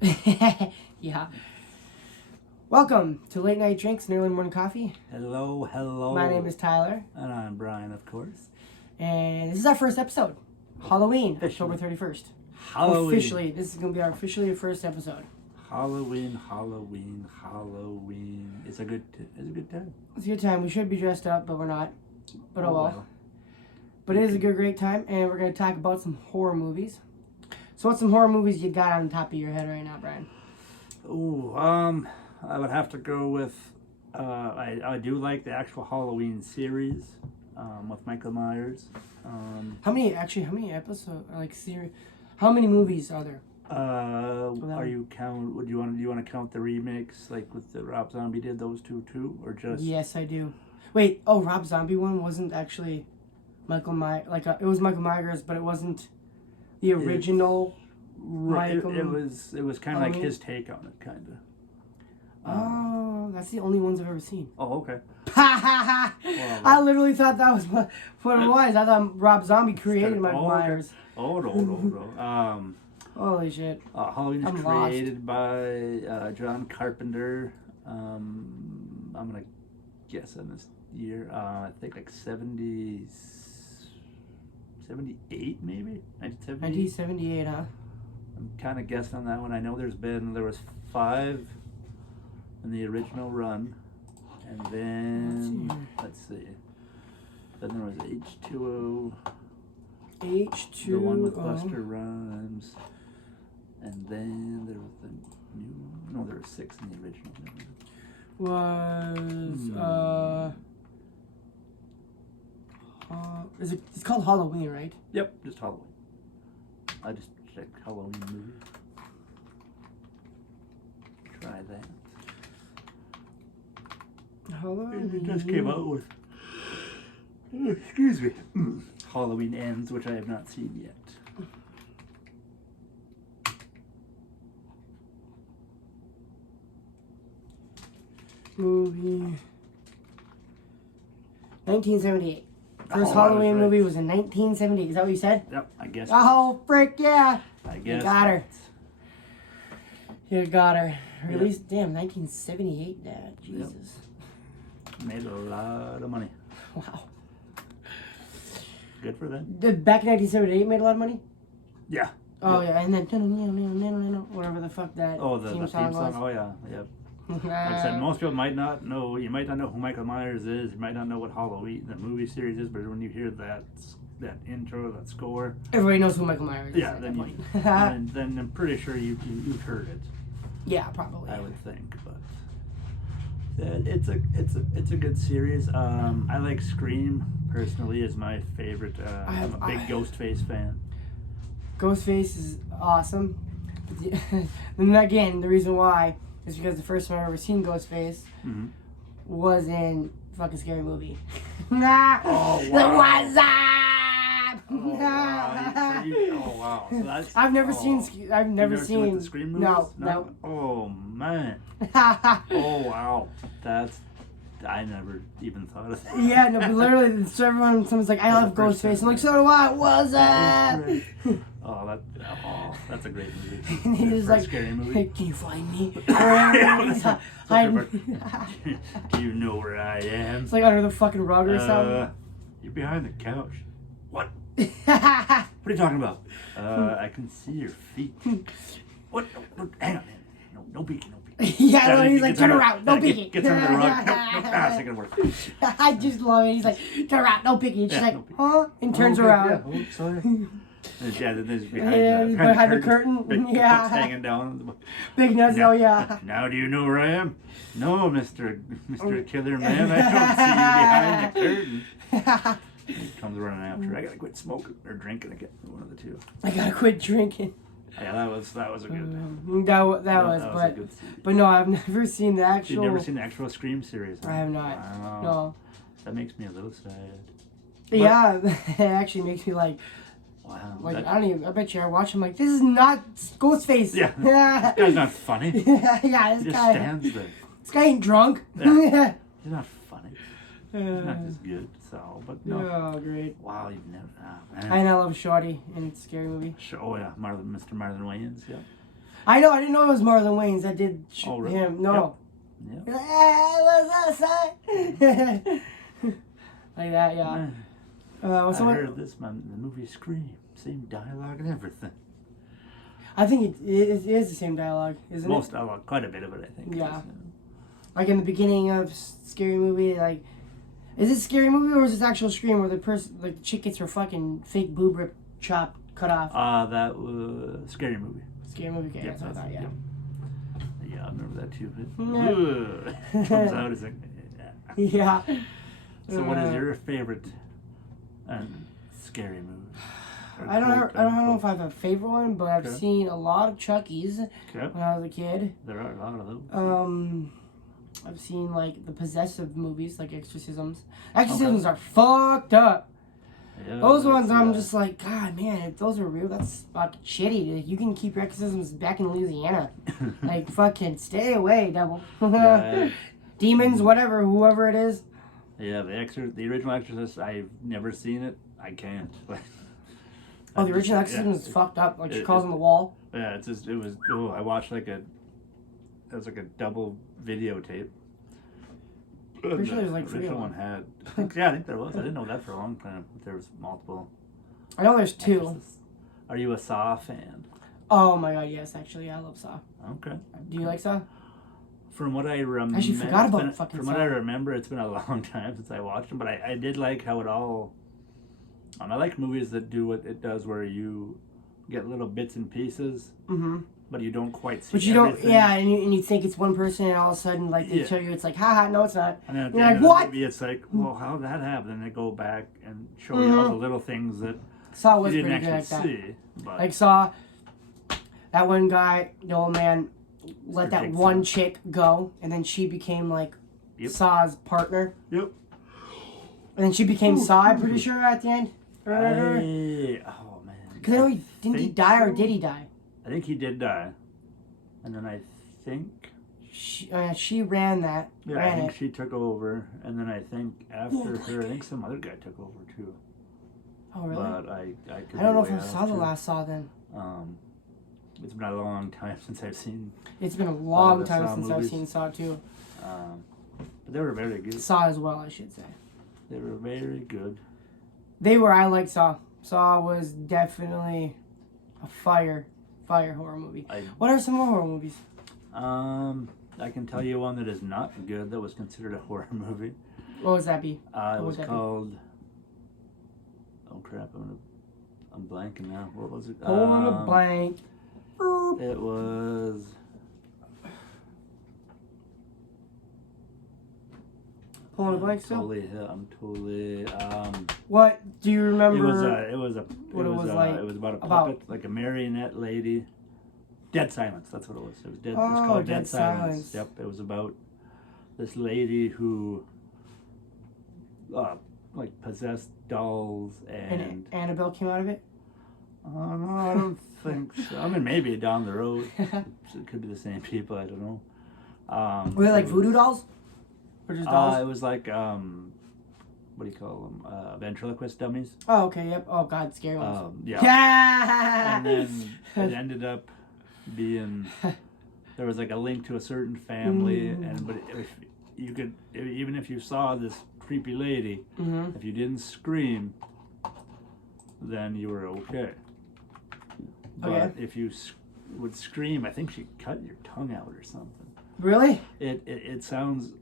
Yeah. Welcome to Late Night Drinks and Early Morning Coffee. Hello. My name is Tyler. And I'm Brian, of course. And this is our first episode. Halloween, Officially. October 31st. Halloween. Officially, this is going to be officially our first episode. Halloween. It's a good time. It's a good time. We should be dressed up, but we're not. But oh well. But it is a great time, and we're going to talk about some horror movies. So what's some horror movies you got on top of your head right now, Brian? I would have to go with, I do like the actual Halloween series, with Michael Myers. How many episodes, series, how many movies are there? Do you want to count the remakes, like with the Rob Zombie did those two too, or just? Yes, I do. Wait, Rob Zombie one wasn't actually Michael Myers, it was Michael Myers, but it wasn't the original Michael. It was kind of like his take on it, kind of. That's the only ones I've ever seen. Oh, okay. I literally thought that was what it was. I thought Rob Zombie created Michael Myers. Oh, no. Holy shit. Halloween is created by John Carpenter. I'm going to guess on this year. I think like 78 maybe? 1978, huh? I'm kind of guessing on that one. I know there was 5 in the original run, and then let's see. Then there was H2O. The one with Buster Rhymes, and then there was the new. No, there were 6 in the original. It's called Halloween, right? Yep, just Halloween. I just checked Halloween movie. Try that. Halloween. It just came out with. Excuse me. Halloween Ends, which I have not seen yet. Movie. 1978. First Halloween movie was in 1978. Is that what you said? Yep, I guess. Oh, frick, yeah. I guess. You got her. You got her. Released, damn, 1978, Dad. Jesus. Yep. Made a lot of money. Wow. Good for them. Back in 1978 made a lot of money? Yeah. Oh, yeah, and then whatever the fuck that the theme song was. Oh, yeah. Yep. Like I said, most people might not know. You might not know who Michael Myers is. You might not know what Halloween, the movie series, is. But when you hear that intro, that score, everybody knows who Michael Myers is. Yeah, then then I'm pretty sure you've heard it. Yeah, probably. I would think, but it's a good series. I like Scream personally is my favorite. I'm a big Ghostface fan. Ghostface is awesome. And again, the reason why is because the first time I ever seen Ghostface was in fucking Scary Movie. Oh, wow. What's up? Oh wow! So that's, I've never seen. I've never seen the Scream movies. No. Oh man! Oh wow! I never even thought of that. Yeah, no, but literally, someone's like, I love Ghostface. I'm like, so do I. What's up? That's a great movie. And he's like, Scary movie. Hey, can you find me? Do you know where I am? It's like under the fucking rug or something. You're behind the couch. What? What are you talking about? I can see your feet. What? No, hang on, man. No peeking. Yeah, he's like, turn around, no peeking. Gets under the rug. Nope, that's not gonna work. I just love it. He's like, turn around, no peeking. And she's like, huh? And turns around. Yeah, sorry. Yeah, there's behind the curtain. Big yeah. hanging down. Big nuts, yeah. Now do you know where I am? No, Mr. Killer Man, I don't see you behind the curtain. He comes running after. I gotta quit smoking or drinking again. One of the two. I gotta quit drinking. Yeah, that was a good. That was but no, I've never seen the actual. You've never seen the actual Scream series? Huh? I have not. Wow. No. That makes me a little sad. Yeah, it actually makes me like. Wow. Like I bet you I watch him like, this is not Ghostface. Yeah. This guy's not funny. Yeah, this guy stands there. This guy ain't drunk. Yeah. He's not funny. He's not as good. So, but no. Oh, great. Wow, you've never. Man. And I love Shorty in Scary Movie. Oh yeah, Mr. Marlon Wayans. Yeah. I know. I didn't know it was Marlon Wayans that did really? him. No. Yep. You're like, what's up, son? Like that, yeah. I heard this, man. The movie Scream. Same dialogue and everything. I think it is the same dialogue, isn't it? Most dialogue, quite a bit of it, I think. Yeah. Like in the beginning of Scary Movie, like, is it Scary Movie or is it actual Scream where the person, like, the chick gets her fucking fake boob rip chop cut off? That was Scary Movie. Scary Movie, okay, that's what I thought, yeah. Yeah, I remember that too. But, comes out as like, yeah. So, what is your favorite scary movie? I don't know if I have a favorite one, but I've seen a lot of Chucky's when I was a kid. There are a lot of those. I've seen like the possessive movies, like Exorcisms. Exorcisms are fucked up. Yeah, those ones, I'm just like, God, man, if those are real, that's fucking shitty. Like, you can keep your exorcisms back in Louisiana. Like, fucking stay away, devil. Demons, whatever, whoever it is. Yeah, the original Exorcist, I've never seen it. I can't. The original Exorcism is fucked up. Like, she calls on the wall. Yeah, I watched it was like a double videotape. Pretty sure there's like the three original of them. one had. Yeah, I think there was. I didn't know that for a long time. There was multiple. I know there's two. Exorcists. Are you a Saw fan? Oh my god, yes, actually, I love Saw. Okay. Do you like Saw? From what I remember, I actually forgot about fucking From Saw. what I remember, it's been a long time since I watched them, but I did like how it all. I like movies that do what it does, where you get little bits and pieces, but you don't quite see. But you everything. don't, yeah, and you think it's one person, and all of a sudden, like they show you, it's like, haha, no, it's not. And then at You're the like, end of what? the movie, it's like, well, how did that happen? And they go back and show you all the little things that Saw was you didn't pretty good actually like that. see. But Like Saw, that one guy, the old man, let that one chick go, and then she became like Saw's partner. Yep. And then she became Saw, I'm pretty sure, at the end. Oh man. Because I know didn't he die or did he die? I think he did die, and then I think she ran that. Yeah, I think she took over, and then I think after her, I think some other guy took over too. Oh really? But I don't know if I saw the last Saw then. It's been a long time since I've seen. It's been a long time since movies. I've seen Saw too. But they were very good. Saw as well, I should say. They were very good. They were. I liked Saw. Saw was definitely a fire horror movie. What are some more horror movies? I can tell you one that is not good that was considered a horror movie. What was that be? It was called. Oh crap! I'm blanking now. What was it? Hold a blank. It was. Pulling a blank still? I'm totally. What do you remember? It was about a puppet, like a marionette lady. Dead Silence. That's what it was. It was dead. It was called Dead Silence. Yep. It was about this lady who, like possessed dolls and Annabelle came out of it. No, I don't think so. I mean, maybe down the road. It could be the same people. I don't know. Were they like voodoo dolls? Or just dolls? It was like what do you call them? Ventriloquist dummies. Oh, okay. Yep. Oh God, scary ones. Yeah. And then it ended up being there was like a link to a certain family, but if you could, even if you saw this creepy lady, if you didn't scream, then you were okay. But if you would scream, I think she cut your tongue out or something. Really? It sounds.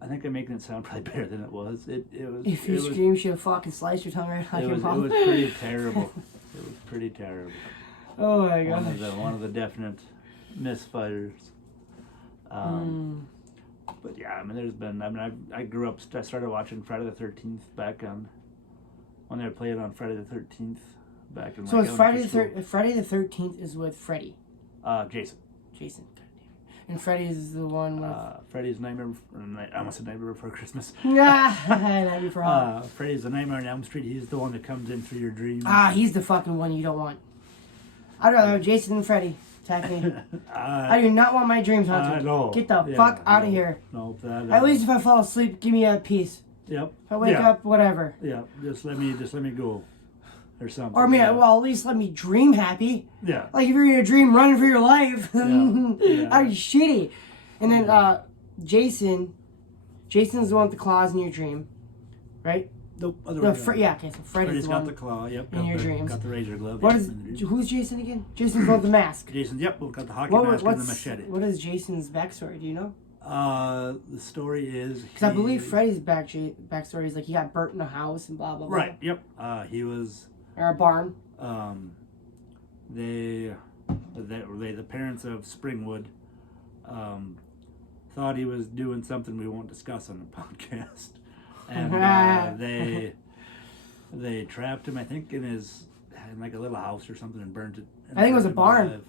I think I'm making it sound probably better than it was. It was. If you scream, she'll fucking slice your tongue right out your mouth. It was pretty terrible. It was pretty terrible. Oh my gosh. One of the definite misfires. But yeah, I mean, there's been. I mean, I grew up. I started watching Friday the 13th back on when they were playing on Friday the 13th back in. So it's Friday the 13th is with Freddy. Jason. Jason. And Freddy's the one with... Freddy's Nightmare... I almost said Nightmare Before Christmas. Nightmare Before Halloween. Freddy's the Nightmare on Elm Street. He's the one that comes in through your dreams. He's the fucking one you don't want. I'd rather have Jason than Freddy attack me. I do not want my dreams haunted. No. Get the fuck out of here. No, at least if I fall asleep, give me a peace. Yep. If I wake up, whatever. Yeah, just let me go. or something. Or, I mean, yeah. well, at least let me dream happy. Yeah. Like, if you're gonna dream running for your life, Yeah. I'm shitty. And then, Jason's the one with the claws in your dream, right? Nope. Other No, way around. yeah, okay, so Freddy's Freddy's the got one the claw. Yep. in your dreams. Got the razor glove. What yep, is, in the dream. who's Jason again? Jason's the one with the mask. Jason? Yep. We've got the hockey mask and the machete. What is Jason's backstory? Do you know? The story is Because I believe Freddy's backstory is like he got burnt in a house and blah blah blah. Right. Yep. He was. Or a barn. The parents of Springwood, thought he was doing something we won't discuss on the podcast, and they trapped him. I think in like a little house or something and burnt it. I think it was a barn. Alive.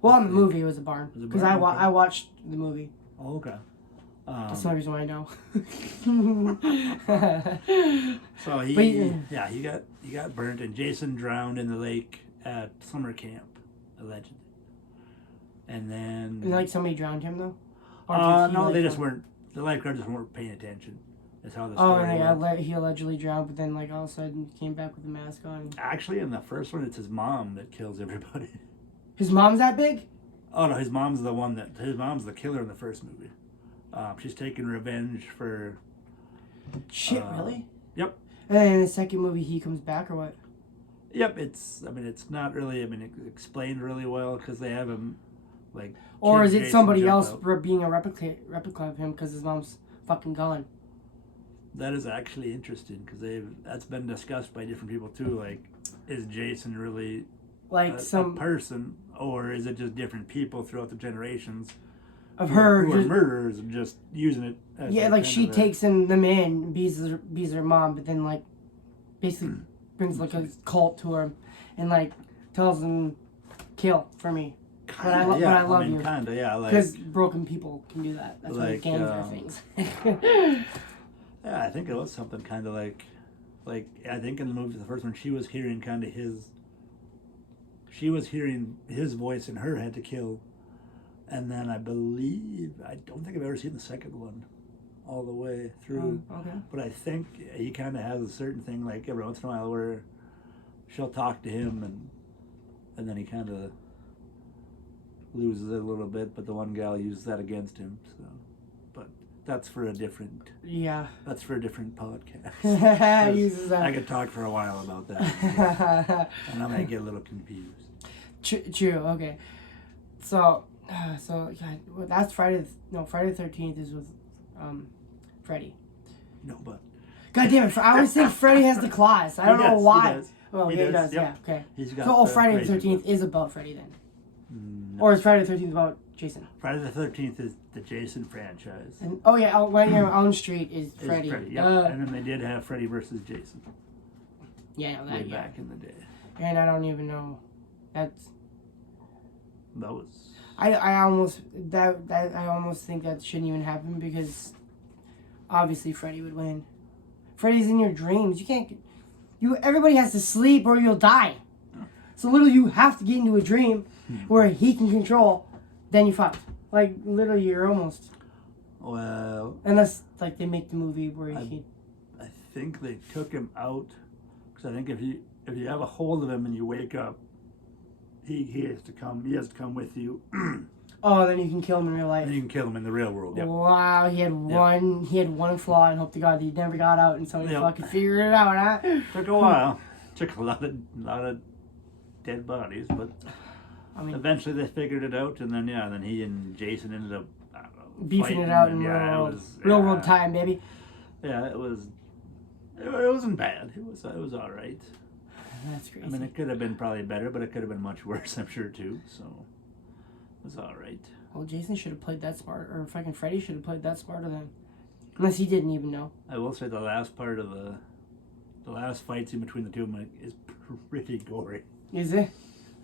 Well, in the movie, it was a barn. Because I watched the movie. Oh, okay. That's the only reason why I know. So he got burnt, and Jason drowned in the lake at summer camp, allegedly. And then And like somebody drowned him though. No, they just weren't. The lifeguards just weren't paying attention. That's how the story and he allegedly drowned, but then like all of a sudden came back with a mask on. Actually, in the first one, it's his mom that kills everybody. His mom's that big? Oh no, his mom's the killer in the first movie. She's taking revenge for. Shit, really? Yep. And then in the second movie, he comes back or what? Yep. It's not really. Explained really well because they have him, like. Or is it Jason somebody else out. being a replica of him because his mom's fucking gone? That is actually interesting because that's been discussed by different people too. Like, is Jason really like a person, or is it just different people throughout the generations of who her are murderers and just using it? As like she takes them in, bees her mom, but then like basically brings like a cult to her, and like tells them kill for me. But I love you. Kinda, yeah. Because broken people can do that. That's why gangs are things. Yeah, I think it was something kind of like I think in the movie, the first one, she was hearing his voice in her head to kill, and then I don't think I've ever seen the second one all the way through. Okay. But I think he kind of has a certain thing, like every once in a while, where she'll talk to him, and then he kind of loses it a little bit, but the one gal uses that against him. So, but that's for a different. Yeah. That's for a different podcast. Uses that. I could talk for a while about that, and I might get a little confused. True. Okay. So yeah, that's Friday. No, Friday the 13th is with, Freddy. No, but. God damn it! I always think Freddy has the claws. I don't know why. He does. Oh, he does. Yep. Yeah. Okay. He's got So, Friday the 13th is about Freddy then. No. Or is Friday the 13th about Jason? Friday the 13th is the Jason franchise. And, oh yeah, right here on Elm Street is Freddy. Yep. And then they did have Freddy versus Jason. Yeah, I know that. Way back in the day. And I don't even know. That was. I almost think that shouldn't even happen because obviously Freddy would win. Freddy's in your dreams. You can't. Everybody has to sleep or you'll die. So literally, you have to get into a dream where he can control. Then you fucked. Like literally, you're almost. Well. Unless like they make the movie where he. I think they took him out because I think if you have a hold of him and you wake up, he has to come. He has to come with you. Oh, then you can kill him in real life. And you can kill him in the real world. Yep. Wow, he had one flaw, and hope to God he never got out, and somebody fucking figured it out, huh? Took a while. Took a lot of dead bodies, but eventually they figured it out, and then he and Jason ended up beefing it out in real world time, baby. Yeah, it wasn't bad. It was all right. That's crazy. I mean, it could have been probably better, but it could have been much worse, I'm sure too. So. It was all right. Well, Jason should have played that smart, or fucking Freddy should have played that smarter then. Unless he didn't even know. I will say the last part of the last fight scene between the two of them is pretty gory. Is it?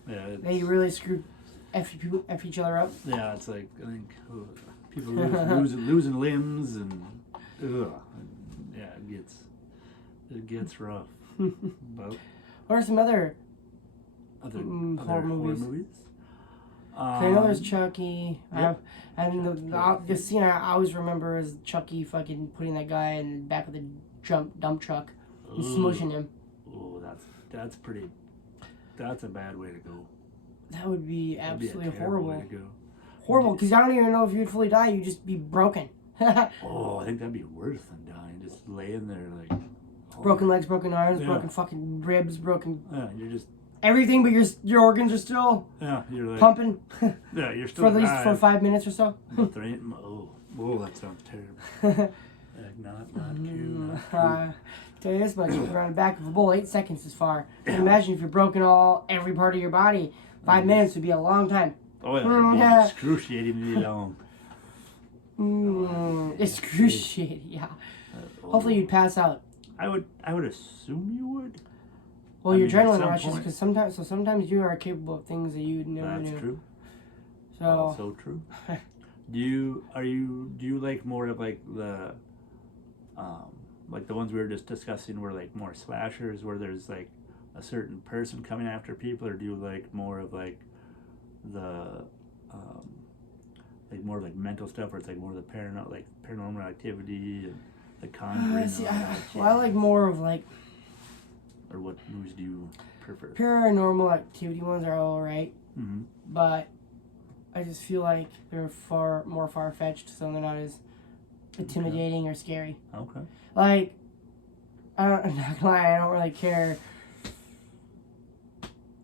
Yeah. They really screwed F each other up? Yeah, it's like, I think people losing limbs and yeah, it gets rough. But what are some other horror movies? I know there's Chucky. Yep. And the scene I always remember is Chucky fucking putting that guy in the back of the dump truck and smushing him. Oh, That's a bad way to go. That would be That'd be a absolutely terrible horrible. way to go. Horrible, because I don't even know if you'd fully die. You'd just be broken. Oh, I think that'd be worse than dying. Just laying there like Broken legs, broken arms, Yeah. broken fucking ribs, broken Yeah, you're just everything, but your organs are still you're like pumping yeah, you're still for at least alive. for 5 minutes or so. But there ain't that sounds terrible. Not cool. Tell you this much, if you're on the back of a bull, 8 seconds is far. Imagine if you're broken every part of your body. 5 minutes would be a long time. Oh yeah, it'd be excruciatingly long. Excruciating, yeah. Hopefully you'd pass out. I would assume you would. Well, I your mean, at adrenaline some rushes point- because sometimes you are capable of things that you never That's knew. true. So Also true. Do you like more of like the ones we were just discussing were like more slashers where there's like a certain person coming after people, or do you like more of like the like more like mental stuff where it's like more of the paranormal activity and the Conjuring? I like more of like Or what movies do you prefer? paranormal activity ones are all right, Mm-hmm. but I just feel like they're far more far-fetched, so they're not as intimidating or scary. Okay. Like, I'm not gonna lie, I don't really care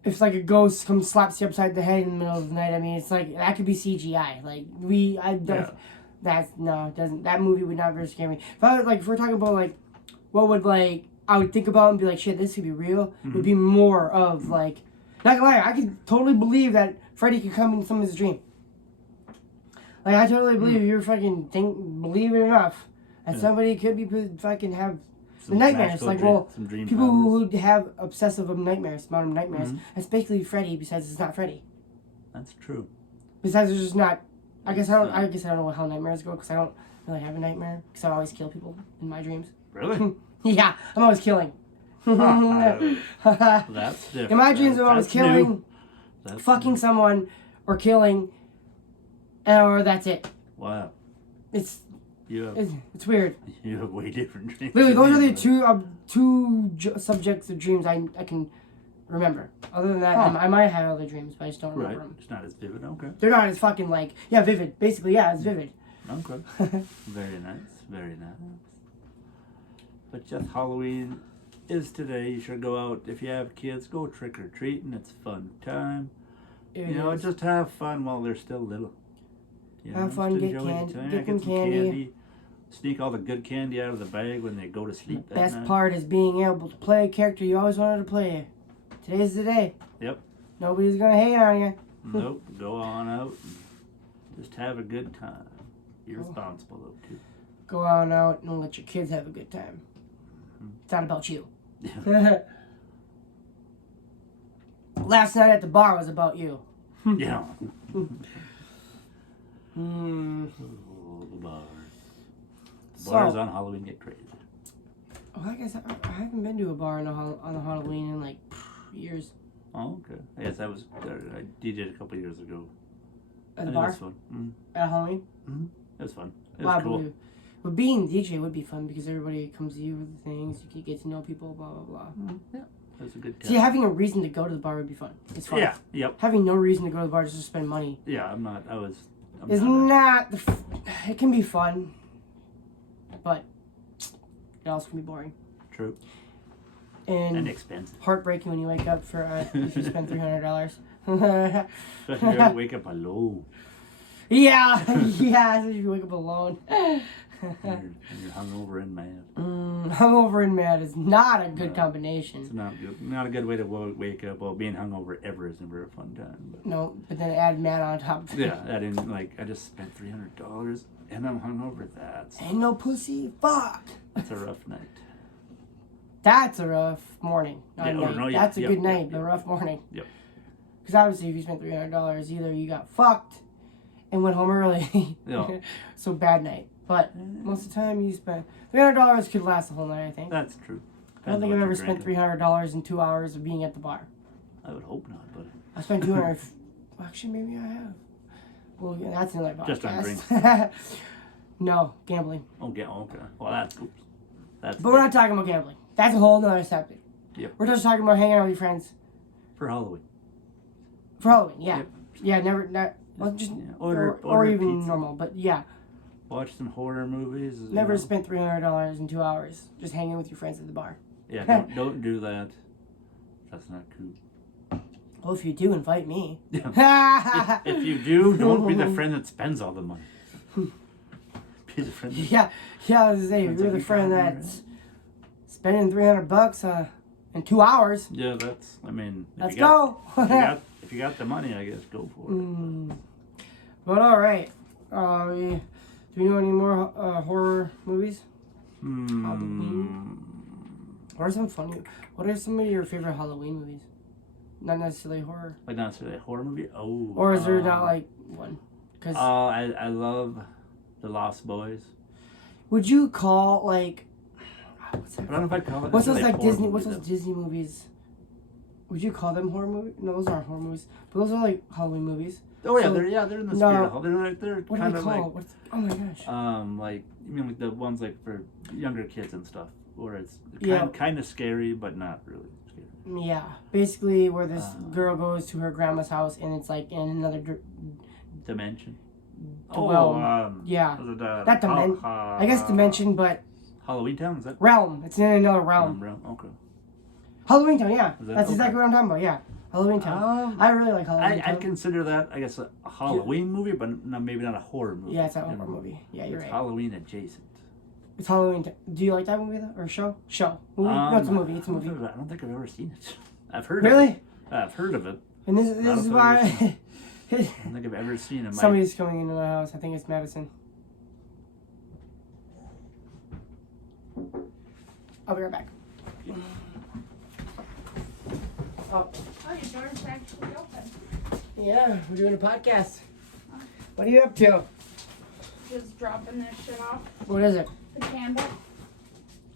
if like a ghost comes slaps you upside the head in the middle of the night. I mean, it's like that could be CGI. Like that movie would not really scare me. If we're talking about like what would like I would think about and be like, shit, this could be real. Mm-hmm. Would be more of like, not gonna lie, I could totally believe that Freddy could come in someone's dream. Like I totally believe you're fucking believe it enough that somebody could be fucking have the nightmares. Like some dream people powers. who have obsessive nightmares, amount of nightmares. Mhm. That's basically Freddy. Besides, it's not Freddy. That's true. Besides, it's just not. I guess I don't know how nightmares go because I don't really have a nightmare because I always kill people in my dreams. Really? Yeah, I'm always killing. That's different. In my dreams, I'm always That's killing, new. That's fucking new. someone, or killing, or that's it. Wow. It's You have it's weird. way different dreams. Literally, those are than the me, two subjects of dreams I can remember. Other than that, I might have other dreams, but I just don't but- remember Right. them. It's not as vivid. Okay. They're not as fucking like vivid. Basically, it's vivid. Okay. Very nice. Very nice. But just Halloween is today. You should go out. If you have kids, go trick or treating. It's a fun time. It You know, is. just have fun while they're still little. You know, Have just fun, get enjoy the candy- time, get them some candy. Sneak all the good candy out of the bag when they go to The sleep at best night. part is being able to play a character you always wanted to play. Today's the day. Yep. Nobody's gonna hate on you. Nope. Go on out and just have a good time. Be responsible though too. Go on out and let your kids have a good time. It's not about you. Yeah. Last night at the bar was about you. Yeah. Hmm. Oh, the bars. The So- bars on Halloween get crazy. Well, I guess I haven't been to a bar on a Halloween in like years. Oh, okay. Yes, I was. I DJ'd a couple years ago. At the It bar? was fun. Mm-hmm. At Halloween? It was fun. It Wow, was cool. but being DJ would be fun because everybody comes to you with things. You can get to know people, blah, blah, blah. Yeah, it was a good time. See, having a reason to go to the bar would be fun. It's fun. Yeah. Yep. Having no reason to go to the bar just to spend money Yeah. I'm not. I was. I'm is not not. It can be fun, but it also can be boring true and and expensive. heartbreaking when you wake up for if you spend $300. Especially if you wake up alone. Yeah, so if you wake up alone. And you're hungover and mad. Hungover and mad is not a good It's combination. not good. Not a good way to wake up. Well, being hungover ever is never a fun time. But No, but then add mad on top of it. yeah, I didn't I just spent $300 and I'm hungover. Ain't no pussy. Fuck. That's a rough night. That's a rough morning. Not Yeah, a or night. no, yeah, That's a yep, good yep, night, yep. but a rough morning. Yep. Because obviously, if you spent $300, either you got fucked and went home early. Yeah. So bad night. But most of the time, you spend $300 could last the whole night. I think. That's true. I don't Depends think what I've you're ever spent drinking. $300 in 2 hours of being at the bar. I would hope not, but I spent 200. Actually, maybe I have. Well, yeah, that's another podcast. Just on drinks. No, gambling. okay. Well, that's oops. That's But we're not talking about gambling. That's a whole nother subject. Yep. We're just talking about hanging out with your friends. For Halloween. For Halloween, yeah. Yep. Yeah, not well, just Yeah. or Order even pizza. normal, but yeah. Watch some horror movies. Never spent $300 in 2 hours just hanging with your friends at the bar. Yeah, don't do that. That's not cool. Well, if you do, invite me. If you do, don't be the friend that spends all the money. Be the friend. Yeah, I was gonna say, if you're the friend that's spending $300 in 2 hours. Yeah, that's. I mean, Let's go. If you got the money, I guess go for it. But all right, do you know any more horror movies? Halloween. What are some of your favorite Halloween movies? Not necessarily horror. Like not necessarily a horror movie. Oh. Or is there not like one? Cause I love The Lost Boys. would you call like what's that? I don't know if I'd call it. What's those like horror Disney? movie, What's those though. Disney movies? Would you call them horror movies? No, those aren't horror movies. But those are like Halloween movies. Oh yeah, So- they're in the spirit of they're What do kind they of call? like What's, oh my gosh. like you mean like the ones like for younger kids and stuff, where it's Yeah. kind of scary but not really scary. Yeah, basically where this girl goes to her grandma's house and it's like in another. Dimension. Yeah. Was it, Not dimension. I guess dimension, but Halloween Town, is that? realm. It's in another realm. Okay. Halloween Town, yeah. Is that- That's okay. exactly what I'm talking about. Yeah, Halloween Town. I really like Halloween Town. I'd consider that, I guess, a Halloween movie, but maybe not a horror movie. Yeah, it's not a horror movie. Yeah, you're It's right. Halloween adjacent. It's Halloween. Do you like that movie though, or show? Movie? No, it's a movie. It's a movie. I don't think I've ever seen it. I've heard Really? of it. I've heard of it. And this Not is if I've why ever seen I don't think I've ever seen it. somebody's coming into the house. I think it's Madison. I'll be right back. Oh. Oh, your door's actually open. Yeah, we're doing a podcast. What are you up to? Just dropping this shit off. What is it? The candle.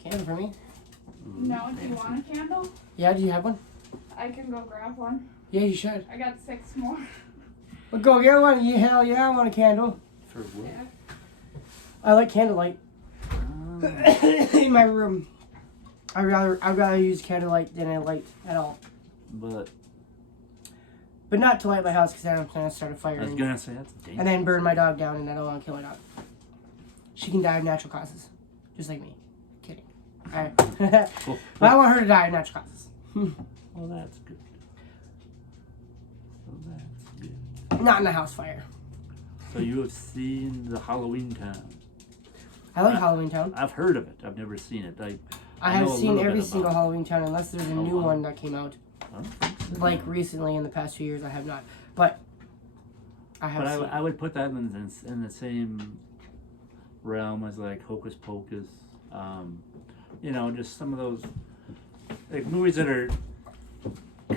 Candle for me? No, do you want a candle? Yeah, do you have one? I can go grab one. Yeah, you should. I got 6 more. Well, go get one. Yeah, hell yeah, I want a candle. For what? Yeah. I like candlelight. In my room. I'd rather use candlelight than a light at all. But But not to light my house because then I'm going to start a fire. I was gonna say that's dangerous. And then burn my dog down, and I don't want to kill my dog. She can die of natural causes. Just like me. Kidding. Alright. Cool. But I want her to die of natural causes. Well, that's good. Not in a house fire. So you have seen the Halloween Town. I like Halloween Town. I've heard of it. I've never seen it. I know have a seen little every bit single about Halloween Town unless there's a Oh, new wow. one that came out. I don't think so. Like recently in the past 2 years, I have not. But I have But seen. I would put that in the same realm as like Hocus Pocus. You know, just some of those like movies that are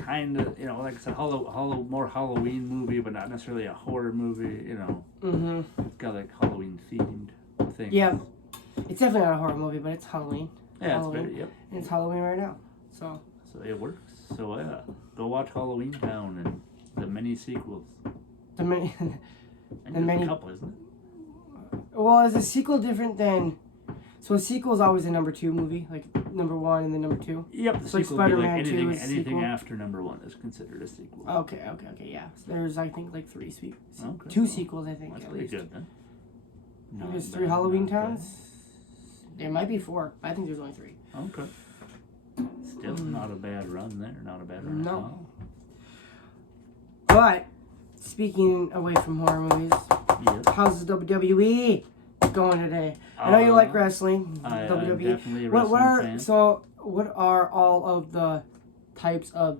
kind of, you know, like I said, more Halloween movie, but not necessarily a horror movie. You know, Mm-hmm. got like Halloween themed things. Yeah. It's definitely not a horror movie, but it's Halloween. Yeah, it's Halloween. very, yep. And it's Halloween right now. So. So it works. So yeah, go watch Halloween Town and the many sequels. The many. And The there's many- a couple, isn't it? Well, is a sequel different than? So a sequel is always a number 2 movie, like number 1 and then number 2. Yep, the It's like sequel would be like Spider-Man 2 anything, is a anything sequel. after number 1 is considered a sequel. Okay, yeah. So there's I think like 3 Okay, 2 well, sequels I think That's at pretty least. good then. Not There's bad, 3 Halloween not bad. Towns. There might be 4. I think there's only 3. Okay. Still not a bad run there. Not a bad run. No. At all. But speaking away from horror movies, Yep. how's the WWE going today? I know you like wrestling. I'm WWE. definitely a What wrestling are fan. so? What are all of the types of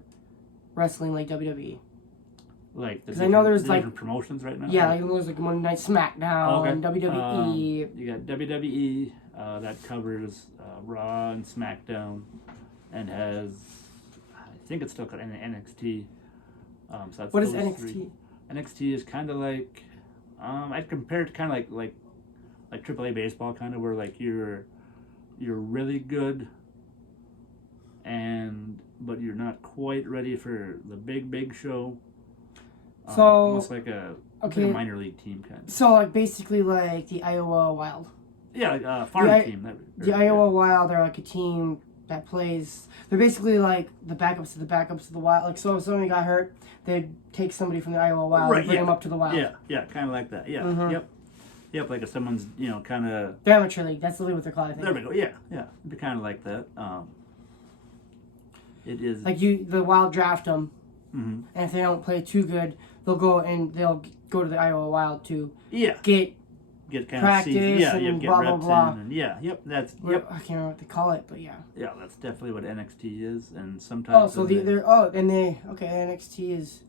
wrestling like WWE? Like the 'Cause I know there's, the like- different promotions right now. Yeah, like there's like Monday Night SmackDown Okay. and WWE. You got WWE that covers Raw and SmackDown, and has I think it's still called NXT. So that's What is those NXT? 3. NXT is kind of like I'd compare it to kind of like AAA baseball, kind of where like you're really good, but you're not quite ready for the big show. So, almost like a okay. minor league team kind of. So like basically like the Iowa Wild. Yeah, like farm The team. The Iowa Wild are like a team that plays. They're basically like the backups of the Wild. Like, so if somebody got hurt, they'd take somebody from the Iowa Wild and bring them up to the Wild. Yeah, kind of like that. Yeah, Mhm. Yep. Like if someone's kind of. The amateur league. That's literally what they're called. I think. There we go. Yeah. It'd be kind of like that. It is. Like the Wild draft them, Mhm. and if they don't play too good, they'll go to the Iowa Wild to Yeah. get Kind practice of season. Yeah, and get blah, blah, reps blah. in. And that's I can't remember what they call it, but yeah. Yeah, that's definitely what NXT is, and sometimes. NXT is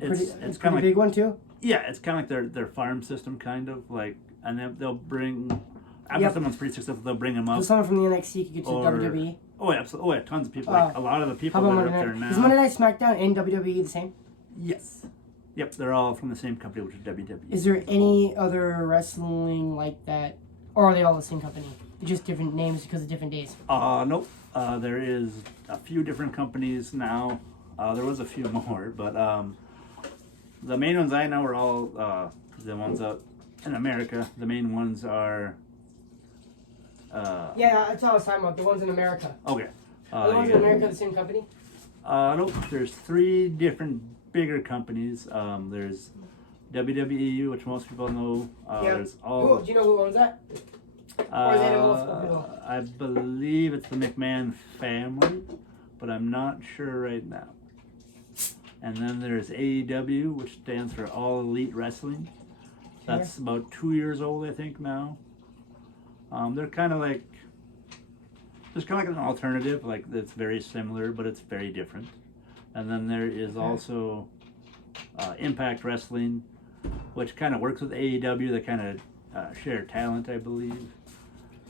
it's kind pretty of big one too. Yeah, it's kind of like their farm system, kind of like, and then they'll bring after someone's pretty successful, they'll bring them up. So someone from the NXT could get to Or- WWE. Oh, yeah, absolutely. Oh, yeah, tons of people. Like a lot of the people How that about are up Monday there Night? now. Is Monday Night SmackDown and WWE the same? Yes. Yep, they're all from the same company, which is WWE. Is there any other wrestling like that, or are they all the same company? Just different names because of different days. Nope. There is a few different companies now. There was a few more, but the main ones I know are all the ones out in America. The main ones are. Yeah, that's what I was talking about. The ones in America. Okay. Are the ones in America the same company? Nope. There's 3 different bigger companies. There's WWE, which most people know. There's all. Do you know who owns that? Or is that in multiple people? I believe it's the McMahon family, but I'm not sure right now. And then there's AEW, which stands for All Elite Wrestling. That's about 2 years old, I think, now. They're kind of like, there's kind of like an alternative, like that's very similar, but it's very different. And then there is also Impact Wrestling, which kind of works with AEW. They kind of share talent, I believe.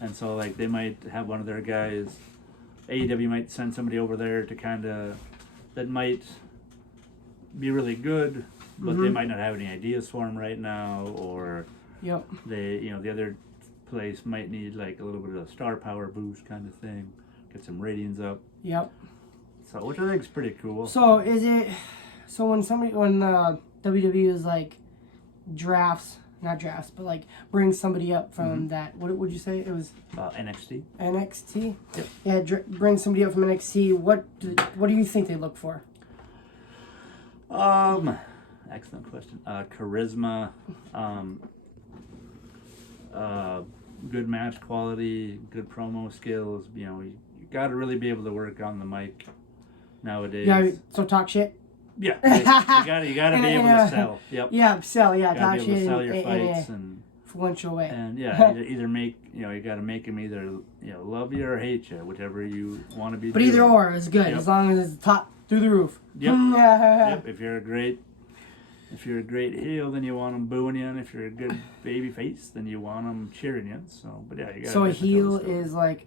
And so, like, they might have one of their guys, AEW might send somebody over there to kind of, that might be really good, but they might not have any ideas for them right now, or they, the other place might need like a little bit of a star power boost kind of thing, get some ratings up. Yep. So, which I think is pretty cool. So when WWE is like not drafts, but like brings somebody up from that, what would you say it was? NXT. NXT. Yep. Yeah, bring somebody up from NXT. What do you think they look for? Excellent question. Charisma, good match quality, good promo skills. You got to really be able to work on the mic nowadays. Yeah, so talk shit. Yeah, you gotta be able to sell. Yep. Yeah, sell. Yeah, You talk gotta be able to shit sell your in fights a and influential way. and either make you got to make them either love you or hate you, whichever you want to be. But doing. either or is good Yep. as long as it's top through the roof. Yep. Yep. If you're a great heel, then you want them booing you, and if you're a good baby face, then you want them cheering you. So, but yeah, you got. So a heel is like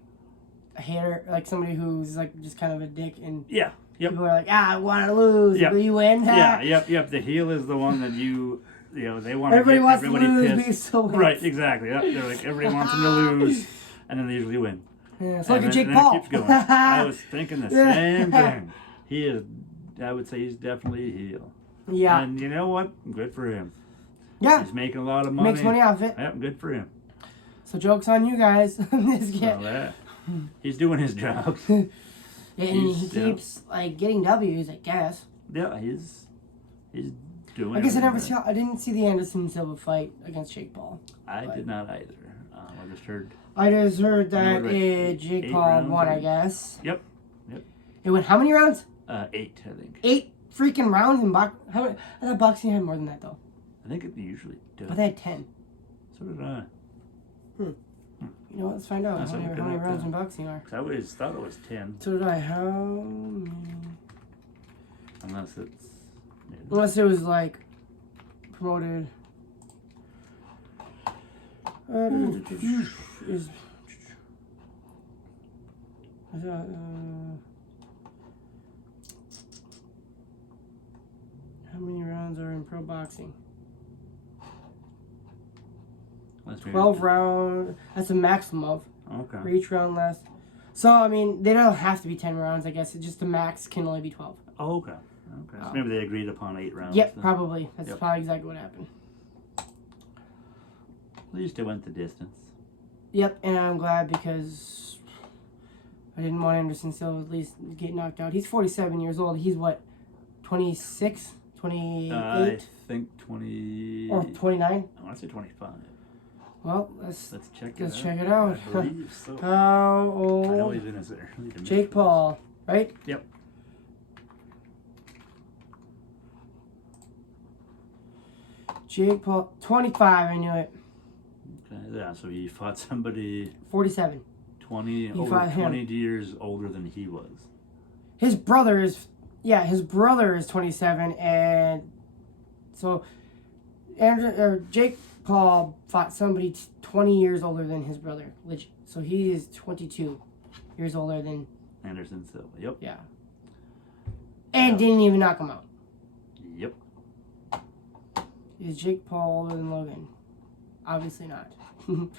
a hater, like somebody who's like just kind of a dick, and yeah. Yep. people are like, I want to lose, Yep. but you win. Yeah. Yep. The heel is the one that they want to Everybody get wants everybody to lose, pissed. but you still win. Right. Exactly. Yep. They're like everybody wants them to lose, and then they usually win. Yeah, it's And like a then- Jake and then Paul. it keeps going. I was thinking the same thing. He is. I would say he's definitely a heel. Yeah. And you know what? Good for him. Yeah. He's making a lot of money. Makes money off it. Yep. Good for him. So joke's on you guys. He's doing his job. Yeah, and he keeps like getting W's, I guess. Yeah, he's doing. I guess everything I didn't see the Anderson Silva fight against Jake Paul. I did not either. I just heard. I just heard that Like Jake 8 Paul rounds, won, I right? guess. Yep. It went how many rounds? 8, I think. 8 freaking rounds in boxing. I thought boxing had more than that though. I think it usually does. But they had 10. So did I. You know what? Let's find out That's how what many I'm rounds gonna in boxing are. 'Cause I always thought it was 10, So did I. How many? unless it's. Unless it was like promoted. Is how many rounds are in pro boxing? 12 rounds. That's a maximum of. Okay. For each round lasts. So, I mean, they don't have to be 10 rounds, I guess. It's just the max can only be 12. Oh, okay. So maybe they agreed upon 8 rounds. Yep, then. probably. That's Yep. probably exactly what happened. At least it went the distance. Yep, and I'm glad because I didn't want Anderson Silva at least get knocked out. He's 47 years old. He's what, 26, 28? I think 20. Or 29? I want to say 25. Well, Let's check it out. let's check it out. I believe so. How I know old? he's in his early to Jake Paul, right? Yep. Jake Paul, 25. I knew it. Okay, yeah, so he fought somebody 47. 20 He over fought him. 20 years older than he was. His brother is 27, and so Jake Paul fought somebody 20 years older than his brother. So he is 22 years older than, Anderson Silva. Yep. yeah. And didn't even knock him out. Yep. Is Jake Paul older than Logan? Obviously not. They can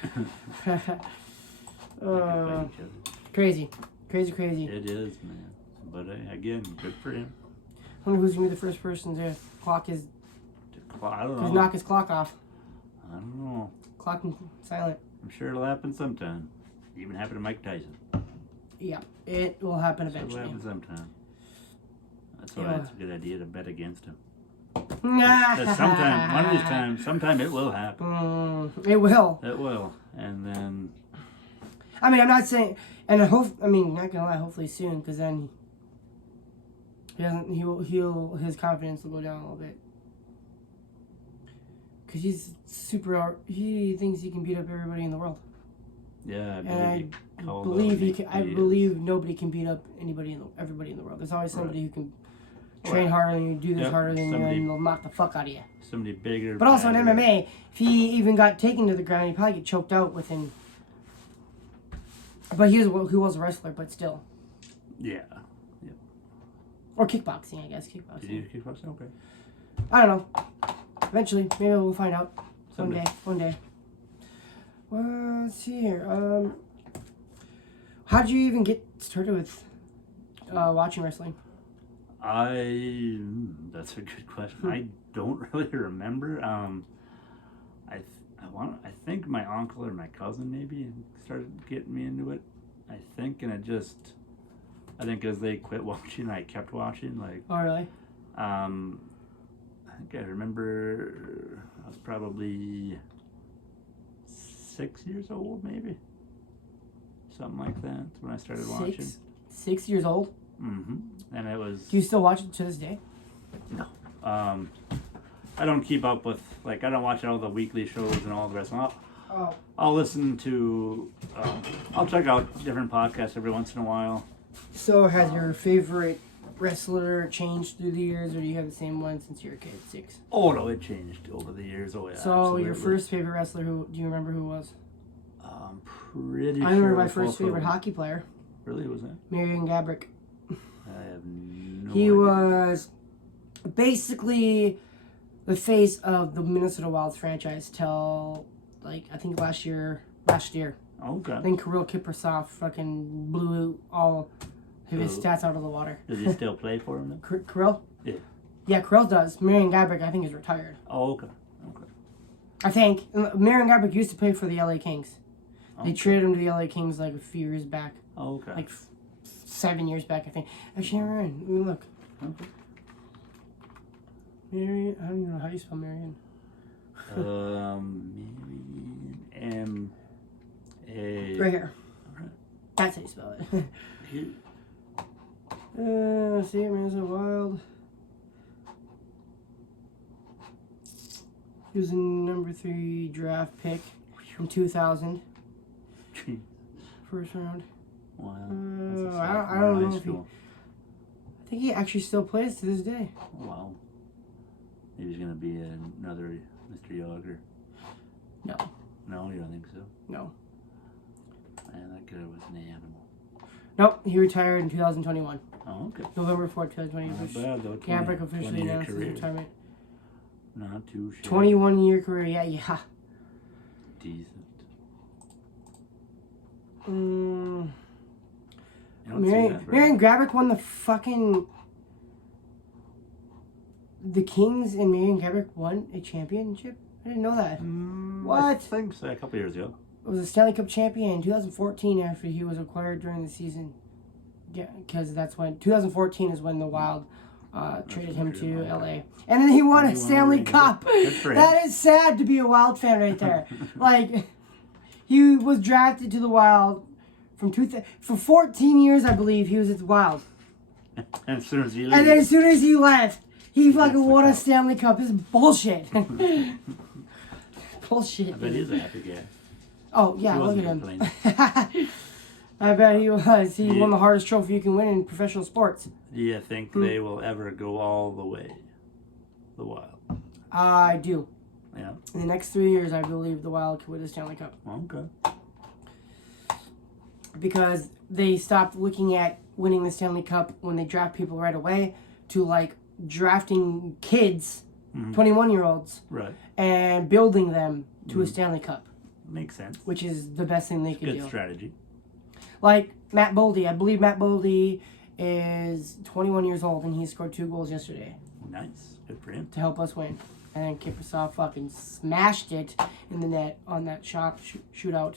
fight each other. Crazy. It is, man. But again, good for him. I wonder who's gonna be the first person to clock his, I don't know. knock his clock off. I don't know. Clock him silent. I'm sure it'll happen sometime. Even happened to Mike Tyson. Yeah, it will happen It'll eventually. happen sometime. That's why Yeah. it's a good idea to bet against him. Nah. Sometime, one of these times, sometime it will happen. It will. It will. And then, I mean, I'm not saying, and not gonna lie, hopefully soon, because then his confidence will go down a little bit. Because he thinks he can beat up everybody in the world. yeah, And I called believe out I Perius. believe nobody can beat up everybody in the world. There's always somebody who can train harder than you, do this Yep, harder than you, somebody- and they'll knock the fuck out of you. Somebody bigger. But also in badder. MMA, if he even got taken to the ground, he'd probably get choked out within. But he was a wrestler, but still. Yeah. Or kickboxing, I guess. Did Kickboxing. you kickboxing? Okay. I don't know. Eventually, maybe we'll find out. Someday. One day. What's here? How'd you even get started with watching wrestling? That's a good question. I don't really remember. I think my uncle or my cousin maybe started getting me into it. I think as they quit watching, I kept watching. Like, Oh, really? I think I remember I was probably 6 years old, maybe. Something like that. That's when I started watching. 6 years old? Mm-hmm. And it was. Do you still watch it to this day? No. I don't keep up with, I don't watch all the weekly shows and all the rest. I'll listen to, I'll check out different podcasts every once in a while. So has your favorite wrestler changed through the years, or do you have the same one since you were a kid? 6. Oh, no, it changed over the years. Oh, yeah. So absolutely. your first favorite wrestler, do you remember who it was? I'm pretty I sure. remember it my was first Hulk favorite Hogan. hockey player, Really, was that? Marion Gabrick. I have no He idea. was basically the face of the Minnesota Wilds franchise till, I think last year. Okay. Then Kirill Kaprizov fucking blew all of his So- stats out of the water. Does he still play for him? Then? Kirill? Yeah. Yeah, Kirill does. Marion Gabrick, I think, is retired. Oh, okay. Okay. I think. Marion Gabrick used to play for the LA Kings. They Okay. traded him to the LA Kings a few years back. Oh, okay. 7 years back, I think. Actually, Marion, let me look. Okay. Marion, I don't even know how you spell Marion. M-A. Right here. Alright. That's how you spell it. He- See, Minnesota Wild. He was a number 3 draft pick in 2000. First round. Wow. I don't know if he- I think he actually still plays to this day. Wow. Maybe he's gonna be another Mr. Yager. No. No, you don't think so? No. Man, that guy was an animal. Nope, he retired in 2021. Oh, okay. November 4th, 2020. Not which bad though. Gabrick officially 20-year announced his career. retirement. Not too shabby. 21-year career, yeah. Decent. Mm, You don't see that very Marion Gabrick won the Kings, and Marion Gabrick won a championship? I didn't know that. I What? think so. A couple years ago. It was a Stanley Cup champion in 2014 after he was acquired during the season. Yeah, because that's when 2014 is when the Wild traded him to true. LA, and then he won And a he won a Stanley ring. Cup. Good for him. That is sad to be a Wild fan right there. Like, he was drafted to the Wild for 14 years, I believe. He was at the Wild, And as soon as he and then as soon as he left, he fucking gets the won a cup. Stanley Cup. This is bullshit. Bullshit. I bet he's a happy guy. Oh yeah, He look at wasn't him. complaining. I bet he was. He Yeah. won the hardest trophy you can win in professional sports. Do you think they will ever go all the way? The Wild. I do. Yeah. In the next 3 years, I believe the Wild could win the Stanley Cup Okay. because they stopped looking at winning the Stanley Cup when they draft people right away to like drafting kids, 21-year-olds, Right. and building them to a Stanley Cup, Makes sense. which is the best thing they could Good do. strategy. Like Matt Boldy. I believe Matt Boldy is 21 years old and he scored 2 goals yesterday Nice. Good for him. to help us win. And then Kiprusoff fucking smashed it in the net on that shootout.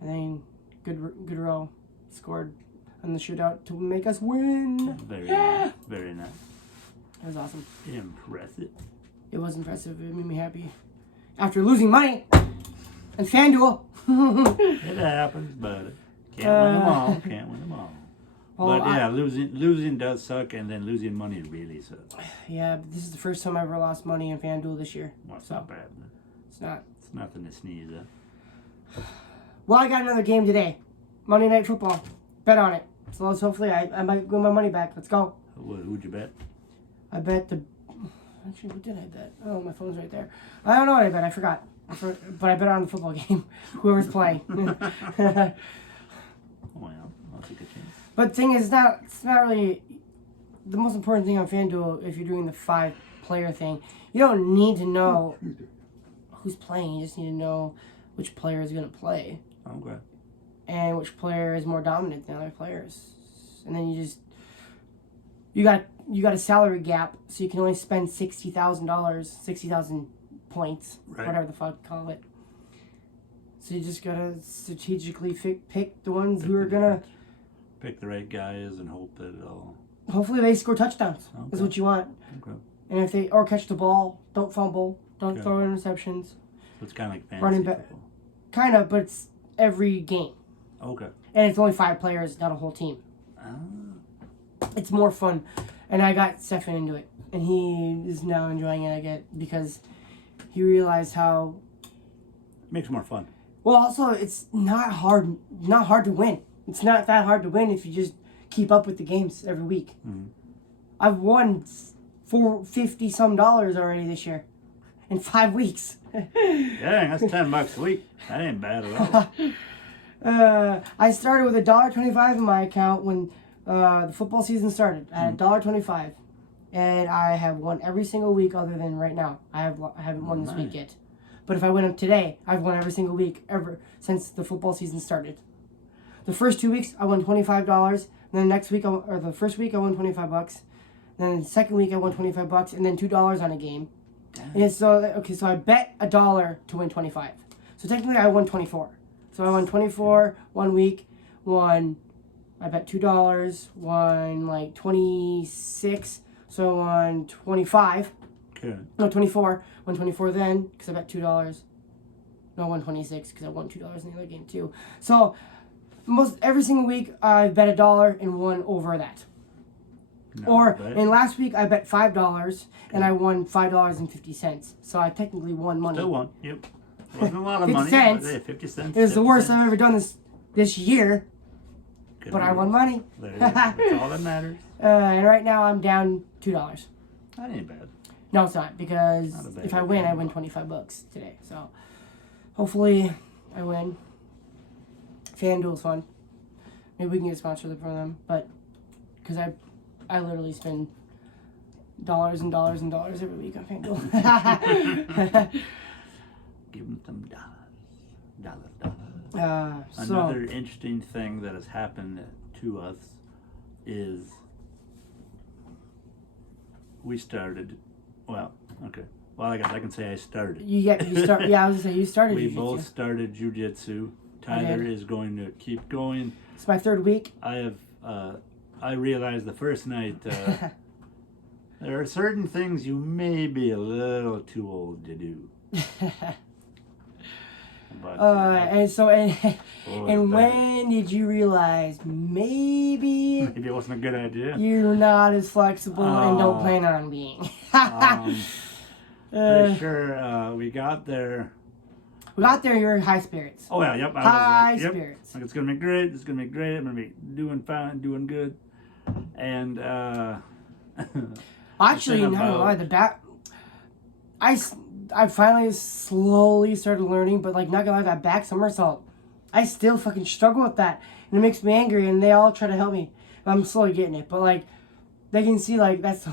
And then Goodrow scored on the shootout to make us win. Very nice. Very nice. It was awesome. Impressive. It was impressive. It made me happy. After losing money and FanDuel. It happens, but can't win them all. Can't win them all. Well, But yeah, losing does suck, and then losing money really sucks. Yeah, but this is the first time I ever lost money in FanDuel this year. Well, it's So not bad. it's not. It's nothing to sneeze at. Well, I got another game today. Monday Night Football. Bet on it. So let's hopefully I might win my money back. Let's go. Who'd you bet? I bet the... Actually, what did I bet? Oh, my phone's right there. I don't know what I bet. I forgot. But I bet on the football game. Whoever's playing. Well, I'll take a chance. But the thing is, it's not really... The most important thing on FanDuel, if you're doing the 5-player thing, you don't need to know who's playing. You just need to know which player is going to play. Okay. And which player is more dominant than other players. And then you got a salary gap, so you can only spend $60,000, 60,000 points, Right. whatever the fuck you call it. So you just gotta strategically pick the ones who are gonna. Pick the right guys and hope that it'll. Hopefully they score touchdowns. Is Okay. what you want. Okay. And if they catch the ball, don't fumble, don't Okay. throw interceptions. So it's kind of like fantasy Running back. football. Kind of, but it's every game, Okay. and it's only 5 players, not a whole team. Ah. It's more fun, and I got Stefan into it, and he is now enjoying it again because he realized how. Makes it more fun. Well, also it's not hard to win. It's not that hard to win if you just keep up with the games every week. Mhm. I've won $450 some already this year, in 5 weeks. Dang, that's $10 a week. That ain't bad at all. I started with $1.25 in my account when the football season started. I had $1.25, and I have won every single week other than right now. I haven't won this week Nice. yet. But if I win them today, I've won every single week ever since the football season started. The first 2 weeks I won $25, and then next week or the first week I won $25. Then the second week I won $25, and then $2 on a game. And so I bet $1 to win 25. So technically I won 24. So I won 24 1 week, I bet $2, won like 26, so I won 25. Okay. No, 24. Won 24 then, because I bet $2. No, I won 26, because I won $2 in the other game too. So every single week I bet $1 and won over that. And last week I bet $5 and I won $5.50. So I technically won money. Still won. Yep. Wasn't a lot of 50 money. cents. But, hey, 50 cents. It was the 50 worst cents. I've ever done this year, Good but I move. won money. There you go. That's all that matters. And right now I'm down $2. That ain't bad. No, it's not, because Not a bad if I win, I win $25 today. So hopefully I win. FanDuel's fun. Maybe we can get sponsored from them, but because I literally spend dollars and dollars and dollars every week on FanDuel. Give them some dollars. Another interesting thing that has happened to us is we started. Well, okay. Well, I guess I can say I started. you start. Yeah, I was gonna say you started. We jiu-jitsu. both started jujitsu. Tyler did. is going to keep going. It's my 3rd week. I have I realized the first night there are certain things you may be a little too old to do. But, and so, and bad. when did you realize maybe Maybe it wasn't a good idea. you're not as flexible and don't plan on being? Pretty sure we got there. We got there, you're in high spirits. Oh yeah, yep. I High was like, spirits. Like it's gonna be great. It's gonna be great. I'm gonna be doing fine, doing good. And Actually, not gonna lie, the back. I finally slowly started learning, but like not gonna lie, that back somersault, I still fucking struggle with that, and it makes me angry. And they all try to help me. I'm slowly getting it, but like they can see like that's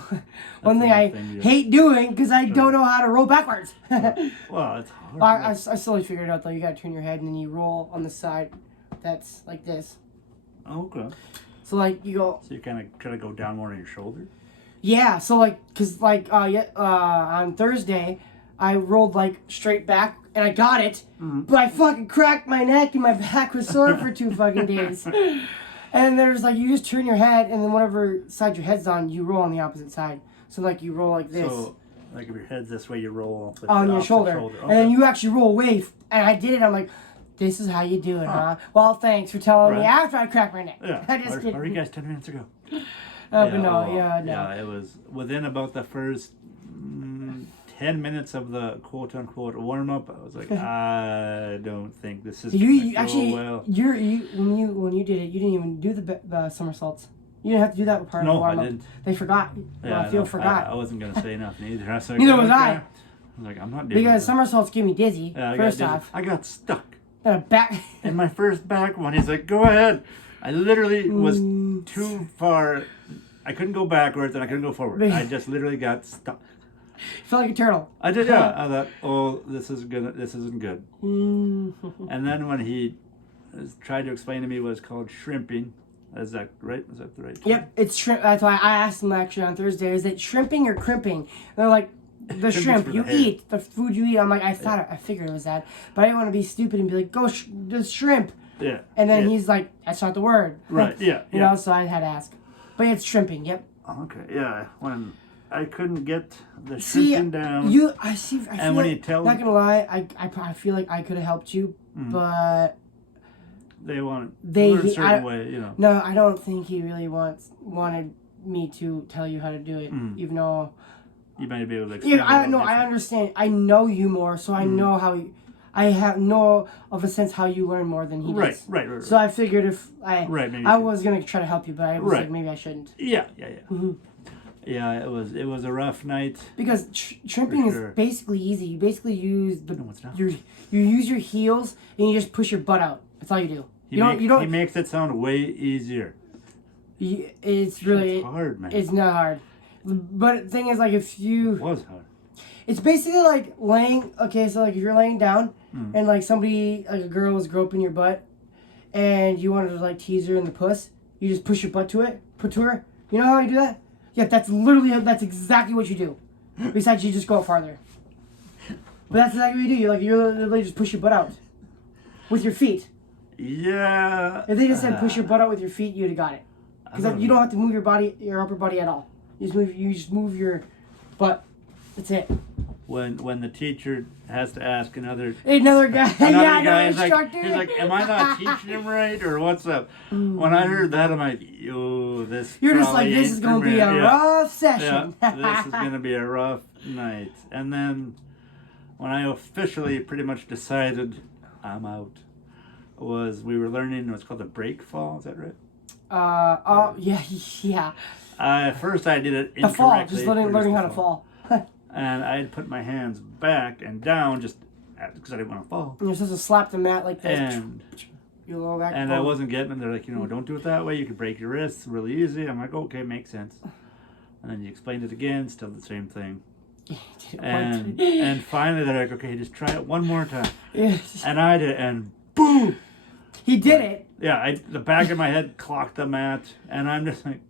one thing I hate doing because I don't know how to roll backwards. Well, it's hard. I slowly figured it out though. You gotta turn your head and then you roll on the side. That's like this. Okay. So like you go. So you kind of try to go down more on your shoulder. Yeah. So like, cause like on Thursday, I rolled like straight back and I got it, but I fucking cracked my neck and my back was sore for 2 fucking days. And there's like you just turn your head and then whatever side your head's on, you roll on the opposite side. So like you roll like this. So like if your head's this way, you roll on your shoulder. Okay. And then you actually roll away. And I did it. I'm like, this is how you do it, huh? Well, thanks for telling me after I cracked my neck. Yeah. I just did. Or you guys 10 minutes ago. But no. Yeah, it was within about the first 10 minutes of the quote unquote warm up. I was like, I don't think this is You go actually, well. when you did it, you didn't even do the somersaults. You didn't have to do that part of the warm up. No, I didn't. They forgot. Yeah, Phil forgot. I wasn't gonna say nothing either. I was like, Neither was okay. I. I was like, I'm not doing Because that. somersaults give me dizzy. Yeah, First off, I got stuck. then a back. In my first back one, he's like, go ahead. I literally was too far. I couldn't go backwards and I couldn't go forward. I just literally got stuck. Felt like a turtle. I did, yeah. I thought, oh, this isn't good. And then when he tried to explain to me what it's called shrimping, is that right? Is that the right term? Yep, it's shrimp. That's why I asked them actually on Thursday, is it shrimping or crimping? And they're like, the shrimp you eat, the food you eat. I'm like, I figured it was that, but I didn't want to be stupid and be like, go the shrimp. Yeah. And then he's like, that's not the word. Right. Yeah. You know, so I had to ask. But it's shrimping. Yep. Okay. Yeah. When I couldn't get the shrimping down. I feel and when like, you tell not gonna lie, I feel like I could have helped you, but they want to learn a certain way, you know. No, I don't think he really wanted me to tell you how to do it, even though. You might be able to explain. Yeah, I understand. I know you more, so I know how. I have no of a sense how you learn more than he does. Right. So I figured if I was gonna try to help you, but I was like maybe I shouldn't. Yeah. Yeah, it was a rough night. Because shrimping is basically easy. You basically use you use your heels and you just push your butt out. That's all you do. He makes it sound way easier. It's really hard, man. It's not hard. But the thing is, like, if you... It was hard. It's basically like laying... Okay, so, like, if you're laying down and, like, somebody, like, a girl was groping your butt and you wanted to, like, tease her in the puss, you just push your butt to her. You know how you do that? Yeah, that's exactly what you do. Besides, you just go farther. But that's exactly what you do. You literally just push your butt out. With your feet. Yeah. If they just said push your butt out with your feet, you'd have got it. Because you don't have to move your upper body at all. You just move your butt. That's it. When the teacher has to ask another guy, he's like, am I not teaching him right or what's up? When I heard that, I'm like, yo, this. You're just like, this is gonna be a rough session. Yeah, this is gonna be a rough night. And then when I officially pretty much decided I'm out, we were learning what's called the break fall. Is that right? Yeah. At first I did it incorrectly. The fall, just learning how to fall. And I had put my hands back and down just because I didn't want to fall. And you're supposed to slap the mat like this. And I I wasn't getting it. They're like, don't do it that way. You can break your wrists really easy. I'm like, okay, makes sense. And then you explained it again, still the same thing. And finally they're like, okay, just try it one more time. Yes. And I did it, and boom! He did it. Yeah, the back of my head clocked the mat, and I'm just like,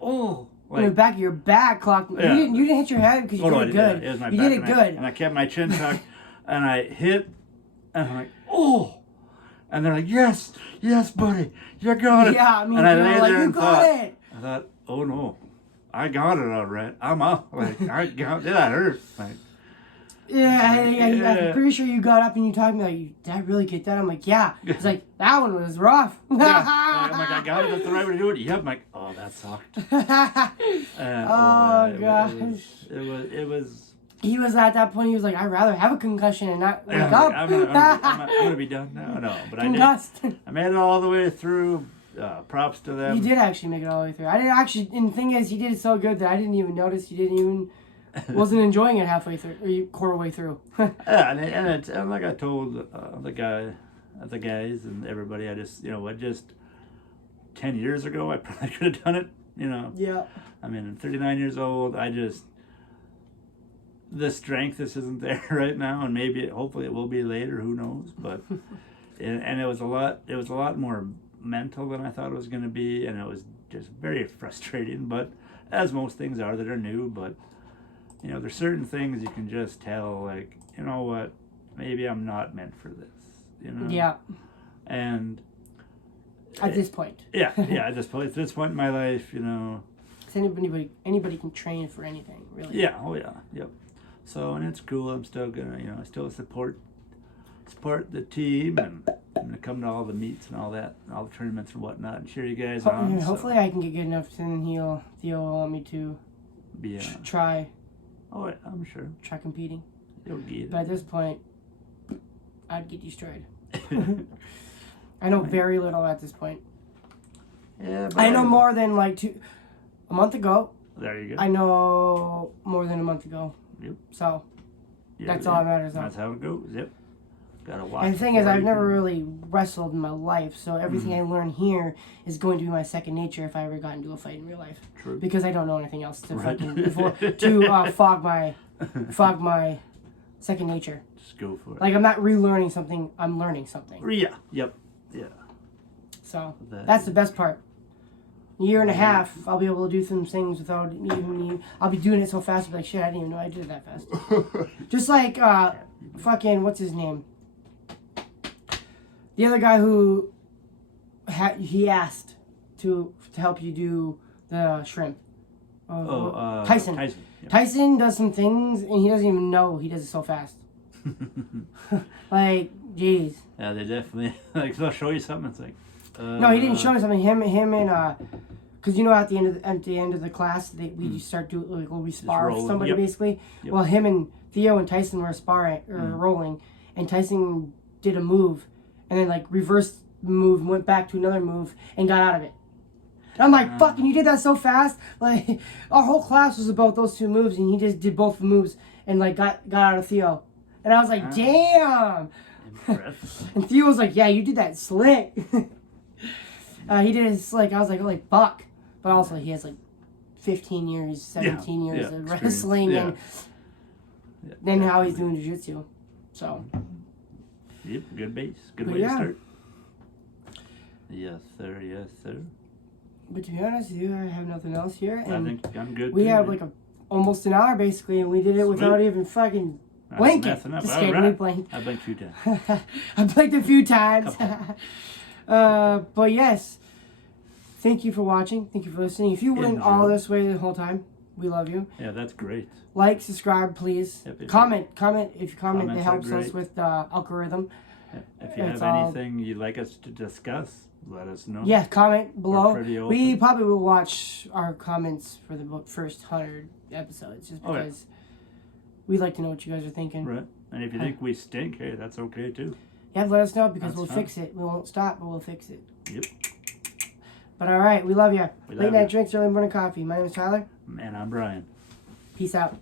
oh. Like, the back of your back clocked. Yeah. You didn't hit your head because you did it good. Yeah, it was my you back did it good. And I kept my chin tucked, and I hit, and I'm like, oh. And they're like, yes, buddy, you got it. Yeah, I mean, and I they were lay like, there you and got thought, it. I thought, oh no, I got it all right. I'm up. Like, I got it. That hurt. Like, I'm pretty sure you got up and you talked to me like, did I really get that? I'm like, yeah. He's like, that one was rough. yeah. I'm like, I got it. That's the right way to do it. Yep. I'm like, oh, that sucked. Oh, gosh. It was. He was at that point, he was like, I'd rather have a concussion and not wake Yeah, up. I'm gonna be done now. No, but Concussed. I made it all the way through. Props to them. You did actually make it all the way through. I didn't actually, and the thing is, he did it so good that I didn't even notice. He didn't even, wasn't enjoying it halfway through, or quarter way through. Yeah, and like I told the guys and everybody, I just, 10 years ago, I probably could have done it, Yeah. I mean, I'm 39 years old. The strength just isn't there right now, and hopefully it will be later, who knows, but, and it was a lot more mental than I thought it was going to be, and it was just very frustrating, but as most things are that are new, but, there's certain things you can just tell, like, you know what, maybe I'm not meant for this, Yeah. And At this point. Yeah, at this point in my life, 'Cause anybody can train for anything, really. Yeah, oh yeah, yep. So, and it's cool. I'm still gonna, I still support the team, and I'm gonna come to all the meets and all that, and all the tournaments and whatnot, and cheer you guys on. Hopefully, I can get good enough, and Theo will want me to try. Oh, yeah, I'm sure. Try competing. You'll get it. But at this point, I'd get destroyed. I know very little at this point. Yeah, but I know more than a month ago. There you go. I know more than a month ago. Yep. So Yeah, that's all that matters. That's how it goes. Yep. Gotta watch. And the thing is, before I've you never can- really wrestled in my life, so everything I learn here is going to be my second nature if I ever got into a fight in real life. True. Because I don't know anything else to Right. fog my second nature. Just go for it. Like, I'm not relearning something, I'm learning something. Yeah. Yep. Yeah. So That- that's the best part. A year and a half, I'll be able to do some things without even. I'll be doing it so fast, I'll be like, shit, I didn't even know I did it that fast. Just like fucking what's his name? The other guy who he asked to help you do the shrimp. Tyson. Tyson. Yep. Tyson does some things and he doesn't even know he does it so fast. Like, jeez. Yeah, they definitely like they'll show you something. It's like No, he didn't show me something. Him and because at the end of the class we just start doing we spar with rolling, somebody yep. basically. Yep. Well, him and Theo and Tyson were sparring or rolling, and Tyson did a move, and then reversed the move, and went back to another move, and got out of it. And I'm like, fucking, you did that so fast. Like, our whole class was about those two moves, and he just did both the moves and got out of Theo, and I was like, damn. impressive. And Theo was like, yeah, you did that slick. He did it slick. I was like, holy fuck. But also, he has 15 years, 17 years of experience. wrestling, Yeah. and Yeah, then how he's definitely. doing jiu-jitsu. So, Yep, good base. Good But way yeah. to start. Yes, sir. Yes, sir. but to be honest with you, I have nothing else here. I And think I'm good. we too, have man. almost an hour basically, and we did it Sweet. without even fucking Not blinking. messing up. Just All kidding, right. we blinked. I blinked 2 times. I blinked a few times. But yes, thank you for watching. Thank you for listening. If you went all Enjoy. this way the whole time, we love you. Yeah, that's great. Like, subscribe, please. Yep, if Comment. If you comment, Comments it are helps us great. with the algorithm. If you It's have all- anything you'd like us to discuss, let us know. Yeah, comment below. pretty We open. probably will watch our comments for the first 100 episodes, just Oh, yeah. because we like to know what you guys are thinking. Right. And if you think we stink, hey, that's okay too. Yeah, let us know because That's we'll fine. fix it. We won't stop, but we'll fix it. Yep. But all right, we love you. We Late love night ya. drinks, early morning coffee. My name is Tyler. And I'm Brian. Peace out.